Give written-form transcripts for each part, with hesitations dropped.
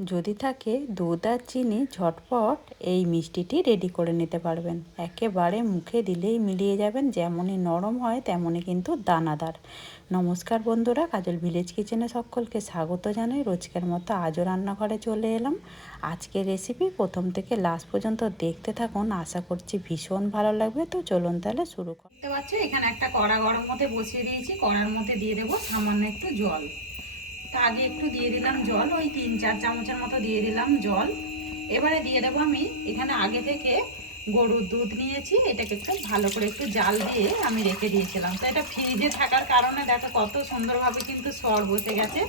যদি থাকে দুধ আর চিনি ঝটপট এই মিষ্টিটি রেডি করে নিতে পারবেন। একেবারে মুখে দিলেই মিলিয়ে যাবেন, যেমনই নরম হয় তেমনই কিন্তু দানাদার। নমস্কার বন্ধুরা, কাজল ভিলেজ কিচেনে সকলকে স্বাগত জানাই। রোজকার মতো আজও রান্নাঘরে চলে এলাম। আজকের রেসিপি প্রথম থেকে লাস্ট পর্যন্ত দেখতে থাকুন, আশা করছি ভীষণ ভালো লাগবে। তো চলুন তাহলে শুরু করি। দেখতে পাচ্ছ এখানে একটা কড়া গরম মধ্যে বসিয়ে দিয়েছি। কড়ার মধ্যে দিয়ে দেবো সামান্য একটু জল। তা আগে একটু দিয়ে দিলাম জল, ওই 3-4 চামচের মতো দিয়ে দিলাম জল। এবারে দিয়ে দেবো আমি এখানে আগে থেকে গরুর দুধ নিয়েছি, এটাকে একটু ভালো করে একটু জাল দিয়ে আমি রেখে দিয়েছিলাম। তো এটা ফ্রিজে থাকার কারণে দেখো কত সুন্দরভাবে কিন্তু সর বসে গেছে।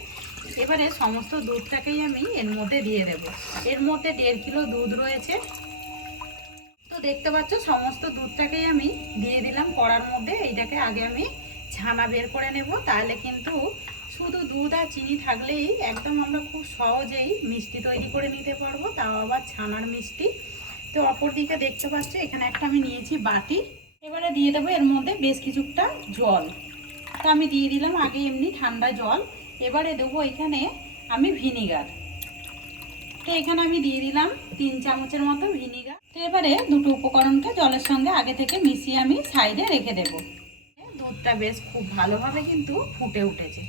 এবারে সমস্ত দুধটাকেই আমি এর মধ্যে দিয়ে দেবো। এর মধ্যে 1.5 কিলো দুধ রয়েছে। তো দেখতে পাচ্ছ সমস্ত দুধটাকেই আমি দিয়ে দিলাম কড়ার মধ্যে। এইটাকে আগে আমি ছানা বের করে নেব, তাহলে কিন্তু শুধু দুধ আর চিনি থাকলেই একদম আমরা খুব সহজেই মিষ্টি তৈরি করে নিতে পারবো, তাও আবার ছানার মিষ্টি। তো অপর দিকে দেখতে পাচ্ছ এখানে একটা আমি নিয়েছি বাটি। এবারে দিয়ে দেবো এর মধ্যে বেশ কিছুটা জল। তো আমি দিয়ে দিলাম আগে এমনি ঠান্ডা জল। এবারে দেবো এখানে আমি ভিনিগার। তো এখানে আমি দিয়ে দিলাম 3 চামচের মতো ভিনিগার। তো এবারে দুটো উপকরণকে জলের সঙ্গে আগে থেকে মিশিয়ে আমি সাইডে রেখে দেব। দুধটা বেশ খুব ভালোভাবে কিন্তু ফুটে উঠেছে।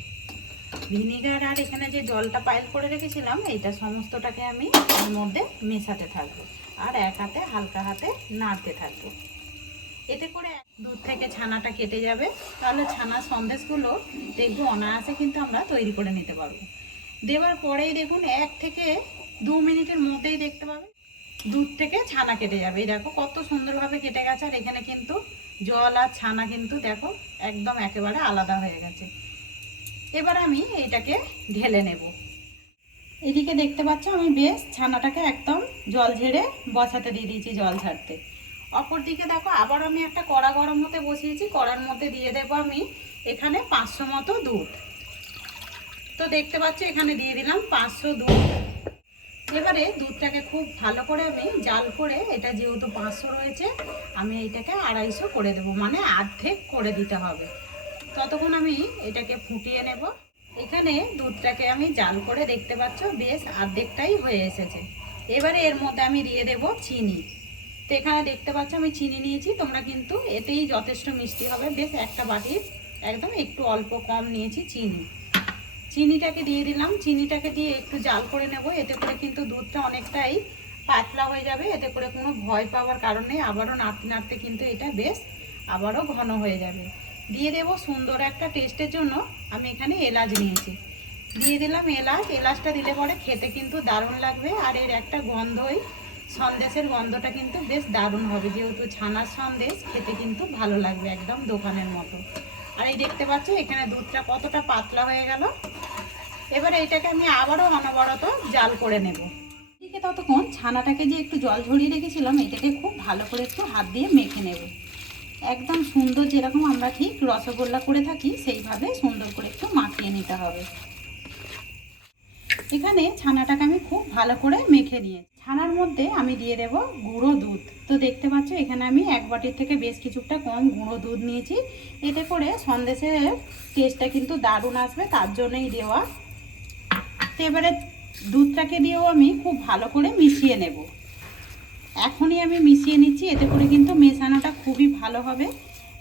ভিনিগার আর এখানে যে জলটা পাইল করে রেখেছিলাম, এইটা সমস্তটাকে আমি এর মধ্যে মেশাতে থাকবো আর এক হাতে হালকা হাতে নাড়তে থাকবো। এতে করে দুধ থেকে ছানাটা কেটে যাবে, তাহলে ছানার সন্দেশগুলো দেখবো অনায়াসে কিন্তু আমরা তৈরি করে নিতে পারবো। দেওয়ার পরেই দেখুন 1 থেকে 2 মিনিটের মধ্যেই দেখতে পাবেন দুধ থেকে ছানা কেটে যাবে। এই দেখো কত সুন্দরভাবে কেটে গেছে। আর এখানে কিন্তু জল আর ছানা কিন্তু দেখো একদম একেবারে আলাদা হয়ে গেছে। এবার আমি এটাকে ঢেলে নেব। এদিকে দেখতে পাচ্ছ আমি বেশ ছানাটাকে একদম জল ঝেড়ে বসাতে দিয়ে দিয়েছি, জল ছাড়তে। অপর দিকে দেখো আবার আমি একটা কড়া গরম হতে বসিয়েছি। কড়ার মধ্যে দিয়ে দেবো আমি এখানে 500 মতো দুধ। তো দেখতে পাচ্ছ এখানে দিয়ে দিলাম 500 দুধ। এবারে দুধটাকে খুব ভালো করে আমি জাল করে, এটা যেহেতু 500 রয়েছে আমি এইটাকে 250 করে দেবো, মানে অর্ধেক করে দিতে হবে। ততক্ষণ আমি এটাকে ফুটিয়ে নেব। এখানে দুধটাকে আমি জাল করে দেখতে পাচ্ছ বেশ অর্ধেকটাই হয়ে এসেছে। এবারে এর মধ্যে আমি দিয়ে দেব চিনি। তো এখানে দেখতে পাচ্ছ আমি চিনি নিয়েছি, তোমরা কিন্তু এতেই যথেষ্ট মিষ্টি হবে। বেশ একটা বাটির একদম একটু অল্প কম নিয়েছি চিনি। চিনিটাকে দিয়ে দিলাম। চিনিটাকে দিয়ে একটু জাল করে নেব। এতে করে কিন্তু দুধটা অনেকটাই পাতলা হয়ে যাবে, এতে করে কোনো ভয় পাওয়ার কারণে আবারও নাড়তে নাড়তে কিন্তু এটা বেশ আবারও ঘন হয়ে যাবে। দিয়ে দেব সুন্দর একটা টেস্টের জন্য আমি এখানে এলাচ নিয়েছি, দিয়ে দিলাম এলাচ। এলাচটা দিলে পরে খেতে কিন্তু দারুণ লাগবে, আর এর একটা গন্ধই সন্দেশের গন্ধটা কিন্তু বেশ দারুণ হবে। যেহেতু ছানার সন্দেশ খেতে কিন্তু ভালো লাগবে একদম দোকানের মতো। আর এই দেখতে পাচ্ছ এখানে দুধটা কতটা পাতলা হয়ে গেল। এবারে এটাকে আমি আবারও অনবরত জাল করে নেব। এদিকে ততক্ষণ ছানাটাকে যে একটু জল ঝরিয়ে রেখেছিলাম, এটাকে খুব ভালো করে একটু হাত দিয়ে মেখে নেব। একদম সুন্দর যেরকম আমরা ঠিক রসগোল্লা করে থাকি সেইভাবে সুন্দর করে একটু মাখিয়ে নিতে হবে। এখানে ছানাটাকে আমি খুব ভালো করে মেখে নিয়েছি। ছানার মধ্যে আমি দিয়ে দেব গুঁড়ো দুধ। তো দেখতে পাচ্ছ এখানে আমি 1 বাটির থেকে বেশ কিছুটা কম গুঁড়ো দুধ নিয়েছি। এতে করে সন্দেশের টেস্টটা কিন্তু দারুণ আসবে, তার জন্যই দেওয়া। তো এবারে দুধটাকে দিয়েও আমি খুব ভালো করে মিশিয়ে নেব। এখনই আমি মিশিয়ে নিচ্ছি, এতে করে কিন্তু মেশানোটা খুবই ভালো হবে।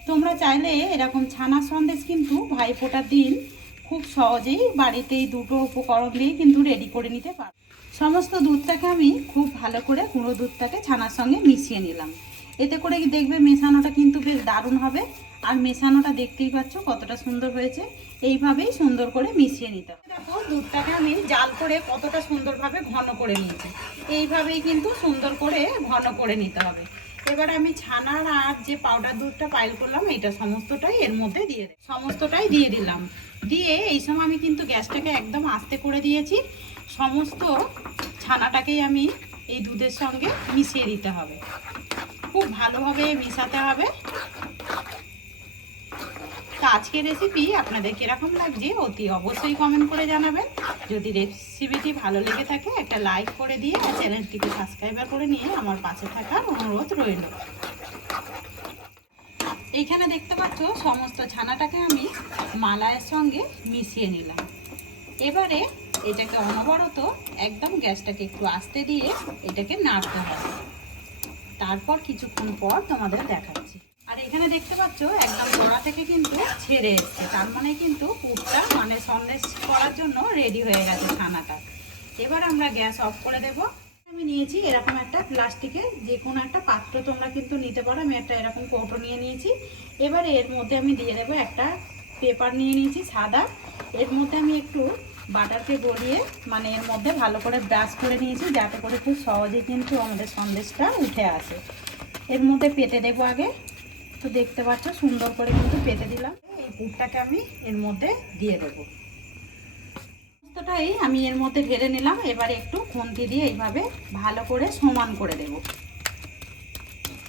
তোমরা চাইলে এরকম ছানার সন্দেশ কিন্তু ভাইফোঁটার দিন খুব সহজেই বাড়িতেই দুটো উপকরণ দিয়ে কিন্তু রেডি করে নিতে পারো। সমস্ত দুধটাকে আমি খুব ভালো করে গুঁড়ো দুধটাকে ছানার সঙ্গে মিশিয়ে নিলাম। এতে করে দেখবে মেশানোটা কিন্তু বেশ দারুণ হবে। আর মেশানোটা দেখতেই পাচ্ছ কতটা সুন্দর হয়েছে। এইভাবেই সুন্দর করে মিশিয়ে নিতে হবে। দেখো দুধটাকে আমি জাল করে কতটা সুন্দরভাবে ঘন করে নিয়েছি। এইভাবেই কিন্তু সুন্দর করে ঘন করে নিতে হবে। এবার আমি ছানার আর যে পাউডার দুধটা পাইল করলাম এটা সমস্তটাই এর মধ্যে সমস্তটাই দিয়ে দিলাম। দিয়ে এই সময় আমি কিন্তু গ্যাসটাকে একদম আস্তে করে দিয়েছি। সমস্ত ছানাটাকেই আমি এই দুধের সঙ্গে মিশিয়ে দিতে হবে, খুব ভালোভাবে মিশাতে হবে। তো আজকের রেসিপি আপনাদের কীরকম লাগছে অতি অবশ্যই কমেন্ট করে জানাবেন। যদি রেসিপিটি ভালো লেগে থাকে একটা লাইক করে দিয়ে আর চ্যানেলটিকে সাবস্ক্রাইব করে নিয়ে আমার পাশে থাকার অনুরোধ রইল। এইখানে দেখতে পাচ্ছ সমস্ত ছানাটাকে আমি মালাইয়ের সঙ্গে মিশিয়ে নিলাম। এবারে এটাকে অনবরত একদম গ্যাসটাকে একটু আস্তে দিয়ে এটাকে নাড়তে হবে। তারপর কিছুক্ষণ পর তোমাদের দেখাচ্ছি। আর এখানে দেখতে পাচ্ছ একদম কড়া থেকে কিন্তু ছেড়ে এসছে, তার মানে কিন্তু পুরটা মানে সন্দেশ করার জন্য রেডি হয়ে গেছে ছানাটা। এবার আমরা গ্যাস অফ করে দেব। আমি নিয়েছি এরকম একটা প্লাস্টিকের যে কোনো একটা পাত্র তোমরা কিন্তু নিতে পারো। আমি একটা এরকম কৌটো নিয়ে নিয়েছি। এবারে এর মধ্যে আমি দিয়ে দেবো একটা পেপার নিয়ে নিয়েছি সাদা। এর মধ্যে আমি একটু বাটারকে গলিয়ে মানে এর মধ্যে ভালো করে ব্রাশ করে নিয়েছি, যাতে করে খুব সহজে কিন্তু আমাদের সন্দেশটা উঠে আসে। এর মধ্যে পেতে দেবো আগে। তো দেখতে পাচ্ছ সুন্দর করে কিন্তু পেতে দিলাম। এই পুরটাকে আমি এর মধ্যে দিয়ে দেবো। সমস্তটাই আমি এর মধ্যে ঢেলে নিলাম। এবারে একটু খুন্তি দিয়ে এইভাবে ভালো করে সমান করে দেব।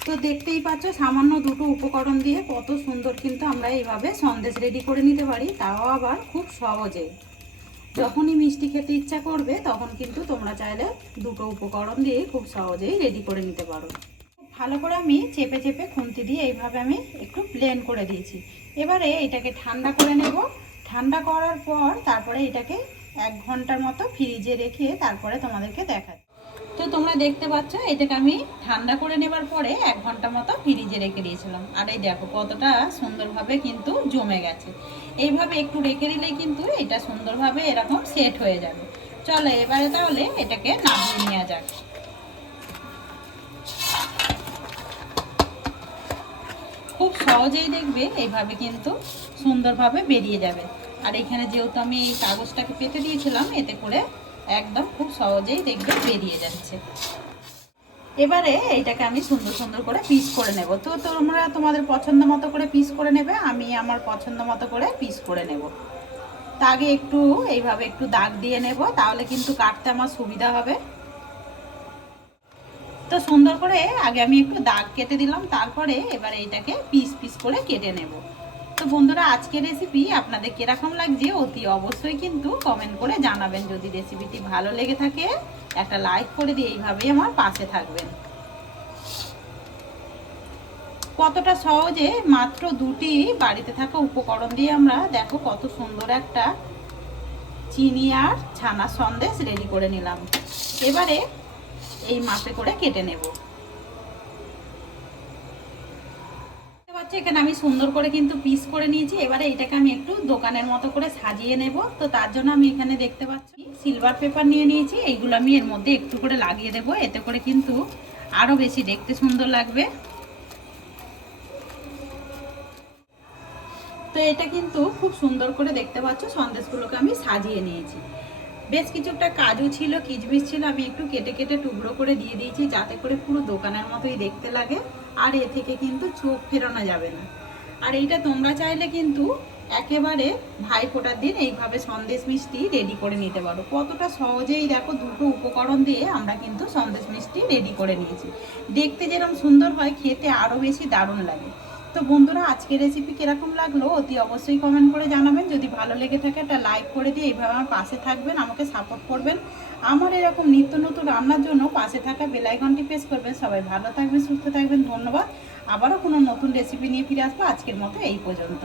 তো দেখতেই পাচ্ছ সামান্য দুটো উপকরণ দিয়ে কত সুন্দর কিন্তু আমরা এইভাবে সন্দেশ রেডি করে নিতে পারি, তাও আবার খুব সহজে। যখনই মিষ্টি খেতে ইচ্ছা করবে তখন কিন্তু তোমরা চাইলে দুটো উপকরণ দিয়ে খুব সহজেই রেডি করে নিতে পারো। ভালো করে আমি চেপে চেপে খুন্তি দিয়ে এইভাবে আমি একটু প্লেন করে দিয়েছি। এবারে এটাকে ঠান্ডা করে নেব। ঠান্ডা করার পর তারপরে এটাকে 1 ঘন্টার মতো ফ্রিজে রেখে তারপরে তোমাদেরকে দেখাচ্ছি। তো তোমরা দেখতে পাচ্ছ এটাকে আমি ঠান্ডা করে নেবার পরে 1 ঘন্টা মতো ফ্রিজে রেখে দিয়েছিলাম। আর এই দেখো কতটা সুন্দরভাবে কিন্তু জমে গেছে। এইভাবে একটু রেখে দিলেই কিন্তু এটা সুন্দরভাবে এরকম সেট হয়ে যাবে। চলো এবারে তাহলে এটাকে নামিয়ে নেওয়া যাক। খুব সহজেই দেখবে এইভাবে কিন্তু সুন্দরভাবে বেরিয়ে যাবে। আর এখানে যেহেতু আমি এই কাগজটাকে পেতে দিয়েছিলাম, এতে করে একদম খুব সহজেই দেখবে বেরিয়ে যাচ্ছে। এবারে এইটাকে আমি সুন্দর সুন্দর করে পিস করে নেব। তো তোমরা তোমাদের পছন্দ মতো করে পিস করে নেবে, আমি আমার পছন্দ মতো করে পিস করে নেব। তা আগে একটু এইভাবে একটু দাগ দিয়ে নেব, তাহলে কিন্তু কাটতে আমার সুবিধা হবে। তো সুন্দর করে আগে আমি একটু দাগ কেটে দিলাম, তারপরে এবারে এইটাকে পিস পিস করে কেটে নেব। তো বন্ধুরা আজকের রেসিপি আপনাদের কিরকম লাগছে অতি অবশ্যই কিন্তু কমেন্ট করে জানাবেন। যদি রেসিপিটি ভালো লেগে থাকে একটা লাইক করে দিয়ে এইভাবেই আমার পাশে থাকবেন। কতটা সহজে মাত্র দুটি বাড়িতে থাকা উপকরণ দিয়ে আমরা দেখো কত সুন্দর একটা চিনি আর ছানার সন্দেশ রেডি করে নিলাম। এবারে এই মাপে করে কেটে নেব। এখানে আমি সুন্দর করে কিন্তু পিস করে নিয়েছি। এবারে এটাকে আমি একটু দোকানের মতো করে সাজিয়ে নেব। তো তার জন্য আমি এখানে দেখতে পাচ্ছি সিলভার পেপার নিয়ে নিয়েছি। এইগুলো আমি এর মধ্যে একটু করে লাগিয়ে দেবো, এতে করে কিন্তু আরো বেশি দেখতে সুন্দর লাগবে। তো এটা কিন্তু খুব সুন্দর করে দেখতে পাচ্ছ সন্দেশগুলোকে আমি সাজিয়ে নিয়েছি। বেশ কিছুটা কাজু ছিল, কিশমিশ ছিল, আমি একটু কেটে কেটে টুকরো করে দিয়ে দিয়েছি, যাতে করে পুরো দোকানের মতোই দেখতে লাগে। আর এ থেকে কিন্তু চোখ ফেরানো যাবে না। আর এইটা তোমরা চাইলে কিন্তু একেবারে ভাইফোঁটার দিন এইভাবে সন্দেশ মিষ্টি রেডি করে নিতে পারো। কতটা সহজেই দেখো দুটো উপকরণ দিয়ে আমরা কিন্তু সন্দেশ মিষ্টি রেডি করে নিয়েছি। দেখতে যেরকম সুন্দর হয়, খেতে আরও বেশি দারুণ লাগে। তো বন্ধুরা আজকের রেসিপি কিরকম লাগলো অতি অবশ্যই কমেন্ট করে জানাবেন। যদি ভালো লেগে থাকে একটা লাইক করে দিয়ে এইভাবে আমার পাশে থাকবেন, আমাকে সাপোর্ট করবেন। আমার এরকম নিত্য নতুন রান্নার জন্য পাশে থাকা বেল আইকনটি প্রেস করবেন। সবাই ভালো থাকবেন, সুস্থ থাকবেন। ধন্যবাদ। আবারও কোনো নতুন রেসিপি নিয়ে ফিরে আসবো। আজকের মতো এই পর্যন্ত।